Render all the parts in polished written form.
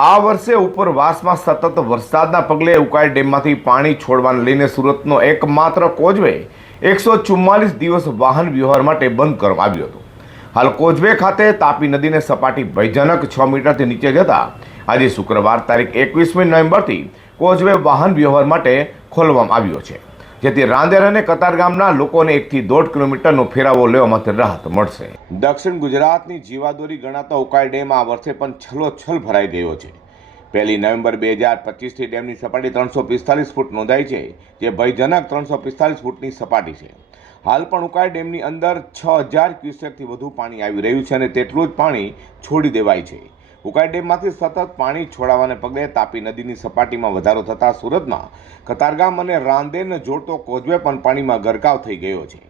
આ વર્ષે ઉપરવાસમાં સતત વરસાદના પગલે ઉકાઈ ડેમમાંથી પાણી છોડવાને લઈને સુરતનો એકમાત્ર કોઝવે 144 દિવસ વાહન વ્યવહાર માટે બંધ કરવામાં આવ્યો હતો. હાલ કોઝવે ખાતે તાપી નદીને સપાટી ભયજનક 6 મીટરથી નીચે જતા આજે શુક્રવાર તારીખ 21મી નવેમ્બરથી કોઝવે વાહન વ્યવહાર માટે ખોલવામાં આવ્યો છે, જેથી રાંદેર અને કતારગામના લોકોને 1 થી 1.5 કિલોમીટરનો ફેરાવો લેવામાંથી રાહત મળશે. દક્ષિણ ગુજરાતની જીવાદોરી ગણાતો ઉકાઈ ડેમ આ વર્ષે પણ છલોછલ ભરાઈ ગયો છે. 1 નવેમ્બર 2025થી ડેમની સપાટી 345 ફૂટ નોંધાઈ છે, જે ભયજનક 345 ફૂટની સપાટી છે. હાલ પણ ઉકાઈ ડેમની અંદર 6000 ક્યુસેકથી વધુ પાણી આવી રહ્યું છે અને તેટલું જ પાણી છોડી દેવાય છે. ઉકાઈ ડેમમાંથી સતત પાણી છોડાવાને પગલે તાપી નદીની સપાટીમાં વધારો થતાં સુરતમાં કતારગામ અને રાંદેરને જોડતો કોઝવે પણ પાણીમાં ગરકાવ થઈ ગયો છે.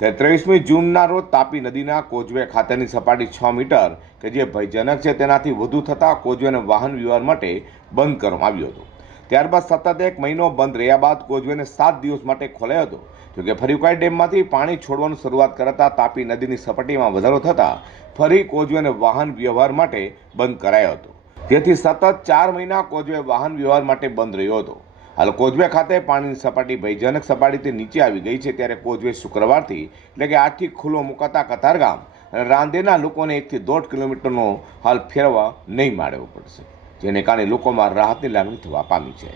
ત્યારે 23મી જૂનના રોજ તાપી નદીના કોઝવે ખાતેની સપાટી 6 મીટર કે જે ભયજનક છે તેનાથી વધુ થતાં કોઝવેને વાહન વ્યવહાર માટે બંધ કરવામાં આવ્યો હતો. ત્યારબાદ સતત 1 મહિનો બંધ રહ્યા બાદ કોઝવેને 7 દિવસ માટે ખોલાયો હતો. જોકે ફરી ઉકાઈ ડેમમાંથી પાણી છોડવાની શરૂઆત કરતા તાપી નદીની સપાટીમાં વધારો થતાં ફરી કોઝવેને વાહન વ્યવહાર માટે બંધ કરાયો હતો, જેથી સતત 4 મહિના કોઝવે વાહન વ્યવહાર માટે બંધ રહ્યો હતો. હાલ કોઝવે ખાતે પાણીની સપાટી ભયજનક સપાટીથી નીચે આવી ગઈ છે, ત્યારે કોઝવે શુક્રવારથી એટલે કે આજથી ખુલ્લો મુકાતા કતારગામ અને રાંદેરના લોકોને 1 થી 1.5 કિલોમીટરનો હાલ ફેરવા નહીં માળવો પડશે, જેને કારણે લોકોમાં રાહતની લાગણી થવા પામી છે.